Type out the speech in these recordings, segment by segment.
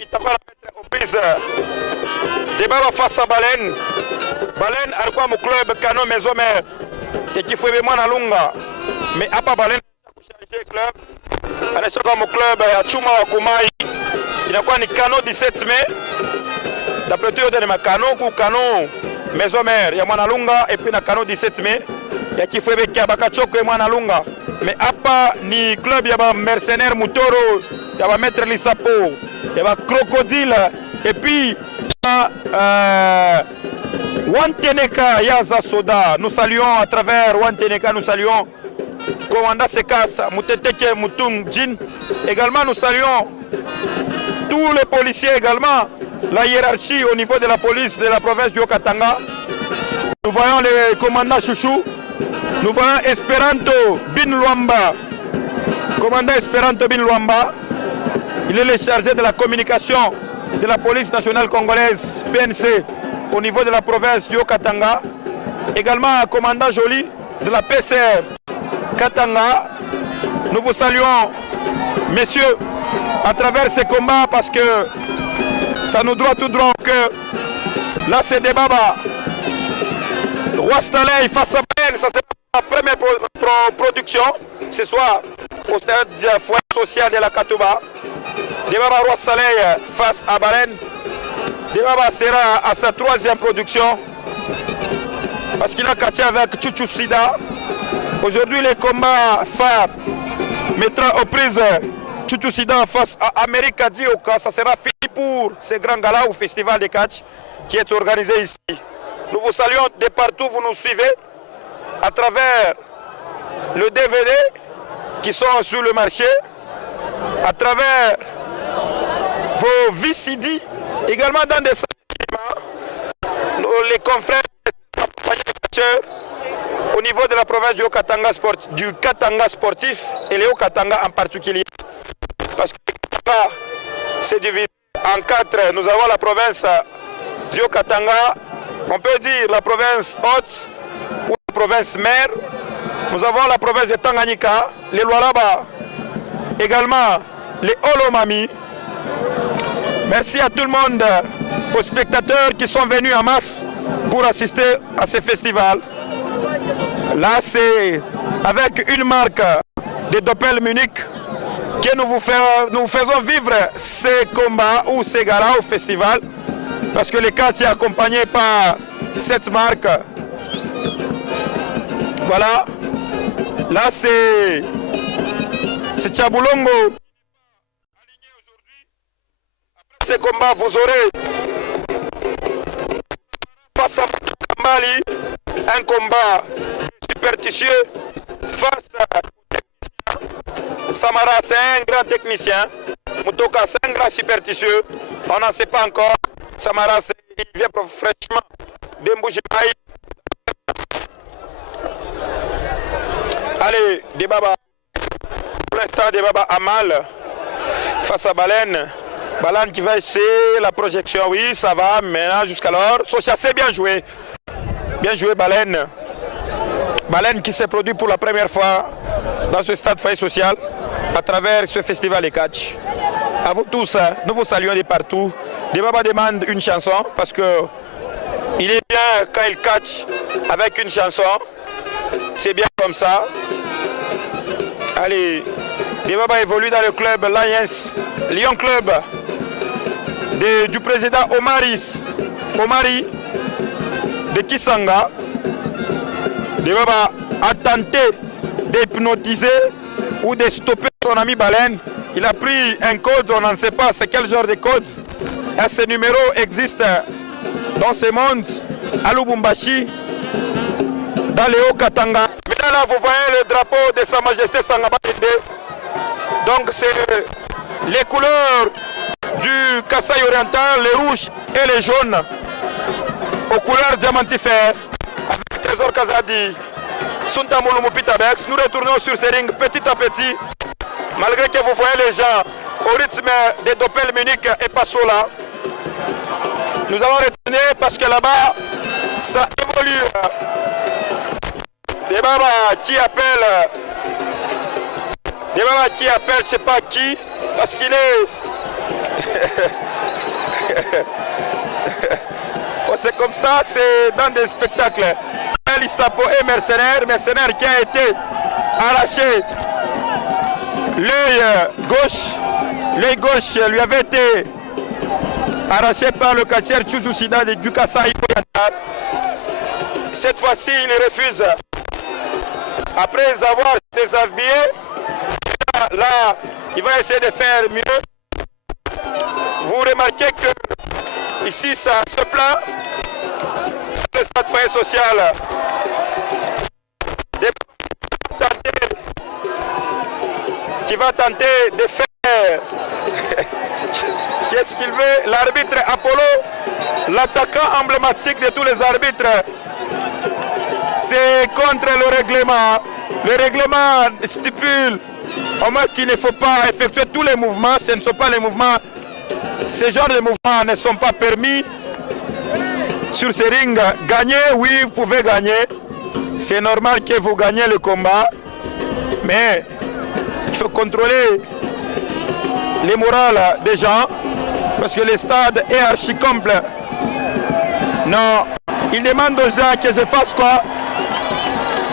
itakuwa mettre aux prises Debaba face à Baleine. Baleine alikuwa mu club Kano Maison Mère Kifwebe Mwana Lunga, mais hapa Baleine kuchanger club anashoka mu club ya Chuma wa Kumai, inakuwa ni Kano 17 mai d'après tout de Kano ku Kano Maison Mère ya Mwana Lunga et puis na Kano 17 mai ya Kifwebe kia Bakachoko ya Mwana Lunga. Mais hapa ni club ya ba mercenaire Mutoro, ya ba Maître Lisapo, ya ba Crocodile et puis Wanteneka Yaza Soda. Nous saluons à travers Wanteneka, nous saluons Commandant Sekas Mouteteke Moutung Djin. Également nous saluons tous les policiers également, la hiérarchie au niveau de la police de la province du Haut-Katanga. Nous voyons le commandant Chouchou, nous voyons Esperanto Bin Luamba, commandant Esperanto Bin Luamba. Il est le chargé de la communication de la police nationale congolaise, PNC, au niveau de la province du Haut-Katanga. Également, commandant Joly de la PCR Katanga. Nous vous saluons, messieurs, à travers ces combats, parce que ça nous doit tout droit au cœur. Là, c'est Debaba. Roi Staley face à Baleine, ça c'est la première production ce soir au stade du foyer social de la Katouba. Debaba Roi Staley face à Baleine. Debaba sera à sa troisième production parce qu'il a catché avec Chouchou Sida. Aujourd'hui, les combats phares mettra aux prises Chouchou Sida face à America Dioka. Ça sera fini pour ce grand gala au festival de catch qui est organisé ici. Nous vous saluons de partout, vous nous suivez à travers le DVD qui sont sur le marché, à travers vos VCD, également dans des salles de cinéma. Les confrères au niveau de la province du Katanga sportif et le Haut-Katanga en particulier. Parce que c'est divisé en quatre. Nous avons la province du Haut-Katanga, on peut dire la province haute ou la province mère. Nous avons la province de Tanganyika, les Lualaba, également les Olomami. Merci à tout le monde, aux spectateurs qui sont venus en masse pour assister à ce festival. Là, c'est avec une marque de Doppel Munich que nous faisons vivre ces combats ou ces galas au festival. Parce que le cas est accompagné par cette marque. Voilà. Là, c'est Tchaboulongo. Après ce combat, vous aurez face à Kambali un combat superstitieux face à Samara, c'est un grand technicien. Mutoka, c'est un grand superstitieux. On n'en sait pas encore. Samara, il vient fraîchement d'Emboujimaï. Allez, Debaba. Pour l'instant, Debaba a mal face à Baleine. Baleine qui va essayer la projection. Oui, ça va. Maintenant, jusqu'alors, Socha, c'est bien joué. Bien joué, Baleine. Baleine qui s'est produit pour la première fois dans ce stade foyer social à travers ce festival de catch. À vous tous, nous vous saluons de partout. Debaba demande une chanson parce que il est bien quand il catch avec une chanson. C'est bien comme ça. Allez, Debaba évolue dans le club Lyon Club du président Omari de Kisanga. Debaba a tenté d'hypnotiser ou de stopper son ami Baleine. Il a pris un code, on ne sait pas c'est quel genre de code. Et ce numéro existe dans ce monde, à Lubumbashi, dans le Haut-Katanga. Maintenant là, vous voyez le drapeau de Sa Majesté Sangaba. Donc c'est les couleurs du Kasaï oriental, les rouges et les jaunes, aux couleurs diamantifères, avec Trésor Kazadi, Sunta Moulumou Pitabex. Nous retournons sur ces rings petit à petit, malgré que vous voyez les gens au rythme des Doppel Munich et Passola. Nous avons retourné parce que là-bas, ça évolue. Debaba qui appelle, je ne sais pas qui, parce qu'il est C'est comme ça, c'est dans des spectacles. Lissapo est mercenaire qui a été arraché. L'œil gauche lui avait été arraché par le quartier Tchouzoussida du Kasaï. Cette fois-ci, il refuse. Après avoir déshabillé, là, il va essayer de faire mieux. Vous remarquez que ici, ça se plaint. Le stade foyer social. Qui va tenter de faire. Qu'est-ce qu'il veut? L'arbitre Apollo, l'attaquant emblématique de tous les arbitres. C'est contre le règlement. Le règlement stipule au moins qu'il ne faut pas effectuer tous les mouvements. Ce ne sont pas les mouvements. Ces genres de mouvements ne sont pas permis sur ces rings. Gagner, oui, vous pouvez gagner. C'est normal que vous gagnez le combat. Mais il faut contrôler les morales des gens. Parce que le stade est archi complet. Non, il demande aux gens que je fasse quoi?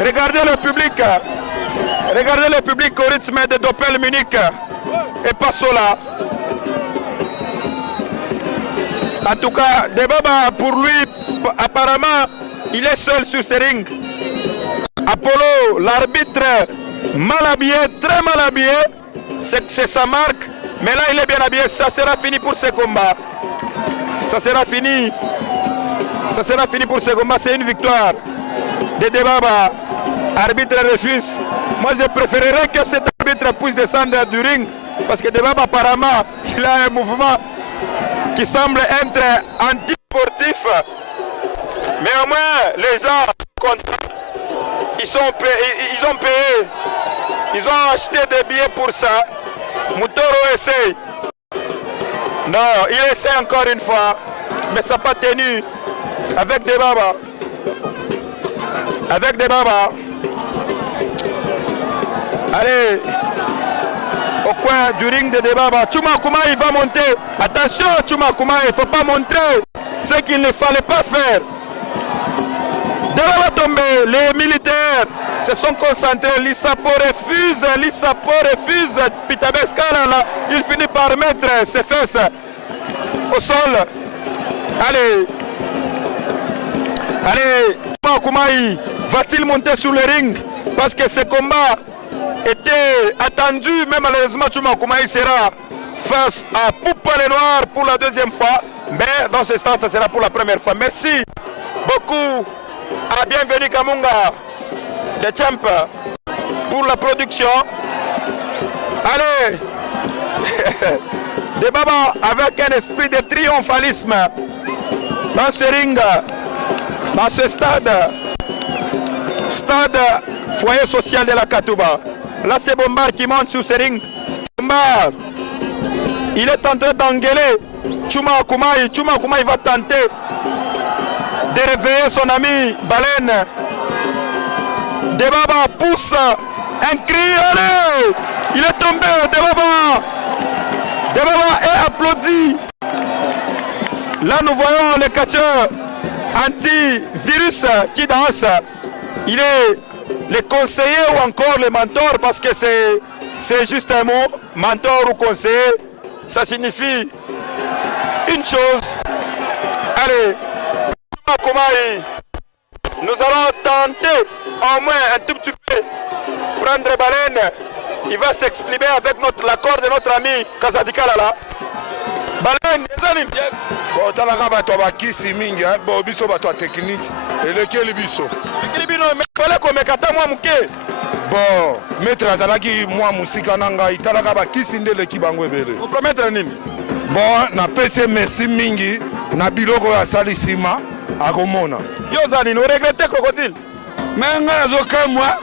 Regardez le public. Regardez le public au rythme de Doppel Munich. Et pas cela. En tout cas, Debaba, pour lui, apparemment, il est seul sur ce ring. Apollo, l'arbitre, mal habillé, très mal habillé. C'est sa marque. Mais là, il est bien habillé. Ça sera fini pour ce combat. Ça sera fini. Ça sera fini pour ce combat. C'est une victoire de Debaba. Arbitre refuse. Moi, je préférerais que cet arbitre puisse descendre du ring. Parce que Debaba, apparemment, il a un mouvement qui semble être anti-sportif. Mais au moins, les gens sont contents. Ils ont payé. Ils ont acheté des billets pour ça. Moutoro essaye. Non, il essaie encore une fois. Mais ça n'a pas tenu. Avec Debaba. Avec Debaba. Allez. Au coin du ring de Debaba. Chouma Kouma, il va monter. Attention, Chouma Kouma, il ne faut pas montrer ce qu'il ne fallait pas faire. Debaba tombé. Les militaires se sont concentrés. Lissapo refuse. Pitabeskala, là, il finit par mettre ses fesses au sol. Allez. Allez. Chouma Koumaï va-t-il monter sur le ring? Parce que ce combat était attendu, mais malheureusement Chouma Koumaï sera face à Poupa le Noir pour la deuxième fois, mais dans ce stade ça sera pour la première fois. Merci beaucoup à Bienvenue Kamunga de Champ pour la production. Allez. Debaba avec un esprit de triomphalisme dans ce ring, dans ce stade foyer social de la Katouba. Là, c'est Bombard qui monte sur ce ring. Bombard, il est en train d'engueuler Chouma Koumaï. Chouma Koumaï va tenter de réveiller son ami Baleine. Debaba pousse un cri. Allez, il est tombé. Debaba est applaudi. Là, nous voyons le catcheur anti-virus qui danse. Il est le conseiller ou encore le mentor, parce que c'est juste un mot, mentor ou conseiller, ça signifie une chose. Allez, nous allons tenter au moins un tout petit peu prendre Baleine. Il va s'exprimer avec l'accord de notre ami Kazadika Lala. Baleine, les amis. Bon, talaka bato bakisi mingi, bon biso bato technique et lequel biso. Mais fallait qu'on me kata moi muke. Bon, maître azalaki moi musika nanga italaka bakisi nde leki bango ebele. On promettre nini? Bon, na pese merci mingi na biloko ya salisima akomona. Yo zani no regretter crocodile. Mais nga zoka moi.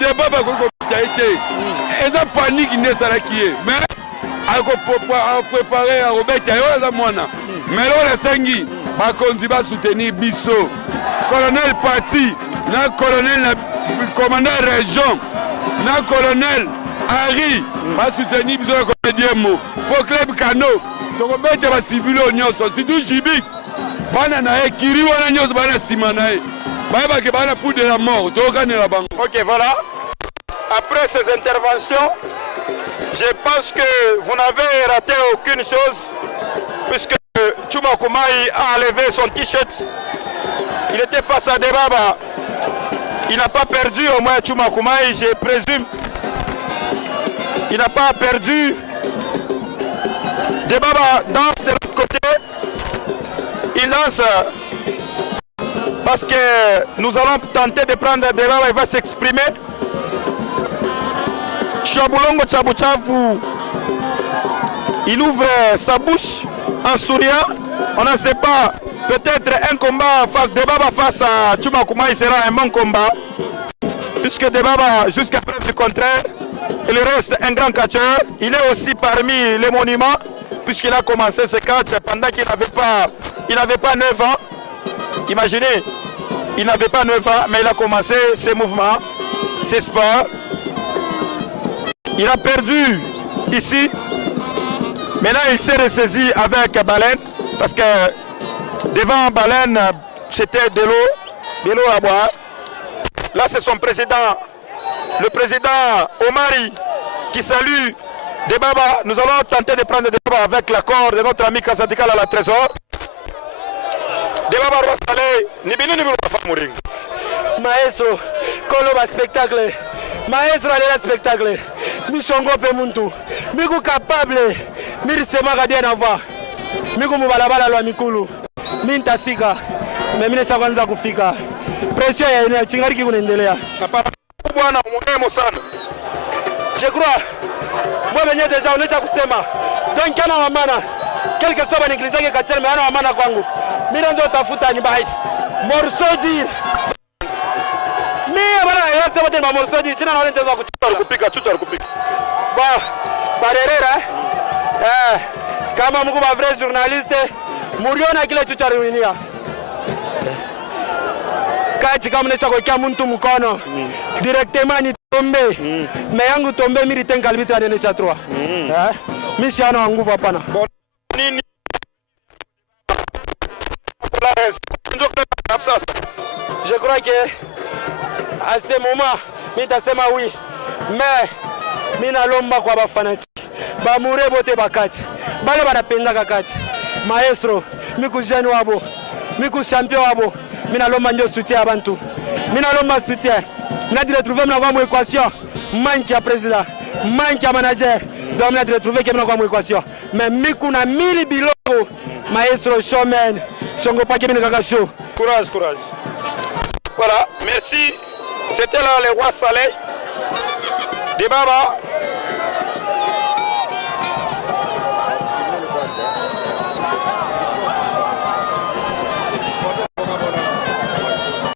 Debaba ko taité. Eza panique ne salaki. Mais a préparé à Robert Tayoza Mwana. Mais là, la Sengi, bakonzi ba soutenir Bisso. Colonel Parti, na colonel commandant région, na colonel Harry, va soutenir Bisso. Diemo pour club Kano tokobeta ba civil nyonso surtout Jibik bana na ye kiri wana nyonso bana sima na ye ba ke bana pour de la mort tokanela bango. Ok, voilà. Après ces interventions, je pense que vous n'avez raté aucune chose puisque Chuma Koumaï a enlevé son t-shirt. Il était face à Debaba. Il n'a pas perdu, au moins Chuma Koumaï, je présume. Il n'a pas perdu. Debaba danse de l'autre côté. Il danse parce que nous allons tenter de prendre Debaba, il va s'exprimer. Chaboulongo Tchabouchavou, il ouvre sa bouche en souriant. On ne sait pas, peut-être un combat face Debaba face à Chuma Koumaï sera un bon combat. Puisque Debaba, jusqu'à preuve du contraire, il reste un grand catcheur. Il est aussi parmi les monuments, puisqu'il a commencé ce catch pendant qu'il n'avait pas 9 ans. Imaginez, il n'avait pas 9 ans, mais il a commencé ses mouvements, ses sports. Il a perdu ici. Maintenant, il s'est ressaisi avec Baleine, parce que devant Baleine, c'était de l'eau à boire. Là, c'est son président, le président Omari, qui salue Debaba. Nous allons tenter de prendre Debaba avec l'accord de notre ami Kassadikal à la Trésor. Debaba Rosalé, Nibini Nibini Famuring. Maestro, Koloba spectacle. Maestro, allez spectacle. Misongo pe muntu. Miku capable. Miri sema gadia na va. Miku mubalabala lwa mikulu. Minta fika. Memine cha kwanza kufika. Pression ya eneo chingariki kunaendelea. Bwana muhimu sana. Je crois. Moi benye deja onesha kusema. Donc kana wa maana. Quelque soit baniglisake kachele mais ana wa maana kwangu. Mimi ndo tafuta ni bai. Morceau dire. Mimi bana yase bote ba morceau dire sina na wale ndio kupika chucha kupika. Ba barerera. Kama mko ba vrai journaliste, muriona kile chucha ruinia. Kati kama nesha kwa mtu mkono. Directement ni tombe. Mais yangu tombe miri tenga libita nenesha 3. Mimi si ana nguvu hapana. Nini? Je crois que à ce moment, je tasema oui. Mais mina lomba kwa ba fanatique. Ba mure bote bakati. Bale banapenda kakati. Maestro, miku jeune wabo. Miku champion wabo. Mina lomba ndio soutien abantu. Mina lomba soutien. Na di retrouver mina kwa équation. Manque ya président, manque ya manager. Donc mina di retrouver que mina kwa équation. Mais miku na 1000 biloko. Maestro showman. Songo pa kebina kaka show. Courage, courage. Voilà, merci. C'était là le roi Saleh. Debaba